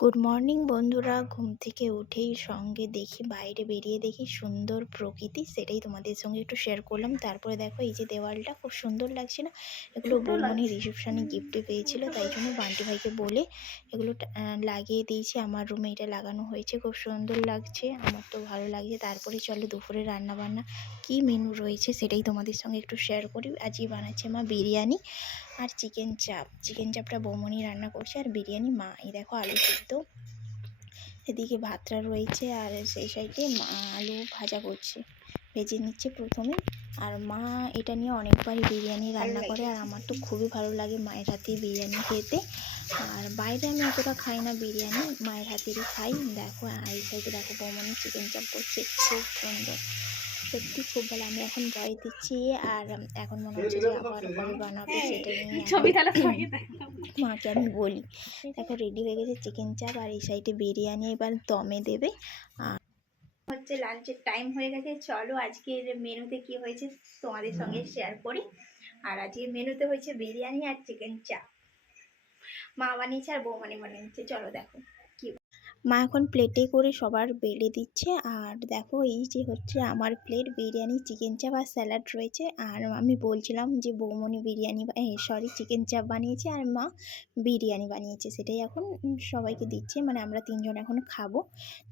Good morning বন্ধুরা। ঘুম থেকে উঠেই সঙ্গে দেখি বাইরে বেরিয়ে দেখি সুন্দর প্রকৃতি সেটাই তোমাদের সঙ্গে একটু শেয়ার করলাম। তারপরে দেখো এই যে দেওয়ালটা খুব সুন্দর লাগছে না? এগুলো বৌমনি রিসেপশনে গিফটে পেয়েছিল তাই জন্য বান্টি ভাইকে বলে এগুলো লাগিয়ে দিয়েছি। আমার রুমে এটা লাগানো হয়েছে খুব সুন্দর লাগছে। আমার তো ভালো লাগছে। তারপরে চলো দুপুরে রান্না বান্না কী মেনু রয়েছে সেটাই তোমাদের সঙ্গে একটু শেয়ার করি। আজকে বানাচ্ছে মা বিরিয়ানি। আর চিকেন চাপ। চিকেন চাপটা বৌমনি রান্না করছে আর বিরিয়ানি মা এই দেখো আলু সিদ্ধ। এদিকে ভাতটা রয়েছে আর সেই সাইডে মা আলু ভাজা করছে। ভেজে নিচ্ছে প্রথমে। আর মা এটা নিয়ে অনেকবারই বিরিয়ানি রান্না করে আর আমার তো খুবই ভালো লাগে মায়ের হাতে বিরিয়ানি খেতে। আর বাইরে আমি অতটা খাই না বিরিয়ানি মায়ের হাতেরই খাই। দেখো আর এই সাইডে দেখো বৌমনি চিকেন চাপ করছে খুব সুন্দর। সত্যি খুব ভালো। আমি এখন ভয় দিচ্ছি আর এখন মনে হচ্ছে যে আবার বানাবে সেটা নিয়ে মাকে আমি বলি। দেখো রেডি হয়ে গেছে চিকেন চাপ আর এই সাইডে বিরিয়ানি এবার দমে দেবে। আর হচ্ছে লাঞ্চের টাইম হয়ে গেছে। চলো আজকের মেনুতে কি হয়েছে তোমাদের সঙ্গে শেয়ার করি। আর আজকের মেনুতে হয়েছে বিরিয়ানি আর চিকেন চাপ মা বানিয়েছে আর বৌমানি বানিয়েছে। চলো দেখো। মা এখন প্লেটে করে সবার বেড়ে দিচ্ছে। আর দেখো, এই যে হচ্ছে আমার প্লেট বিরিয়ানি চিকেন চাপ আর স্যালাড রয়েছে। আর আমি বলছিলাম যে, বৌমনি বিরিয়ানি সরি চিকেন চাপ বানিয়েছে। আর মা বিরিয়ানি বানিয়েছে। সেটাই এখন সবাইকে দিচ্ছে। মানে আমরা তিনজন এখন খাব।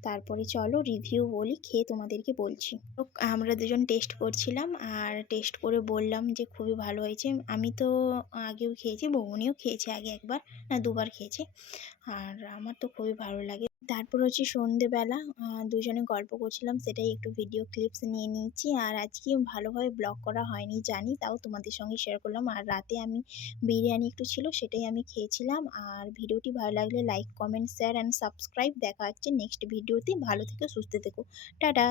তারপরে চলো রিভিউ বলি, খেয়ে তোমাদেরকে বলছি। আমরা দুজন টেস্ট করছিলাম। আর টেস্ট করে বললাম যে, খুবই ভালো হয়েছে। আমি তো আগেও খেয়েছি, বৌমনিও খেয়েছে আগে একবার, না দুবার খেয়েছে। আর আমার তো খুবই ভালো লাগে। তারপর হচ্ছে সন্ধেবেলা দুজনে গল্প করছিলাম, সেটাই একটু ভিডিও ক্লিপস নিয়ে নিয়েছি। আর আজকে ভালোভাবে ব্লগ করা হয়নি, জানি, তাও তোমাদের সঙ্গে শেয়ার করলাম। আর রাতে আমি বিরিয়ানি একটু ছিল, সেটাই আমি খেয়েছিলাম। আর ভিডিওটি ভালো লাগলে like comment share and subscribe দেখা হচ্ছে নেক্সট ভিডিওতে ভালো থেকো, সুস্থ থেকো। টাটা!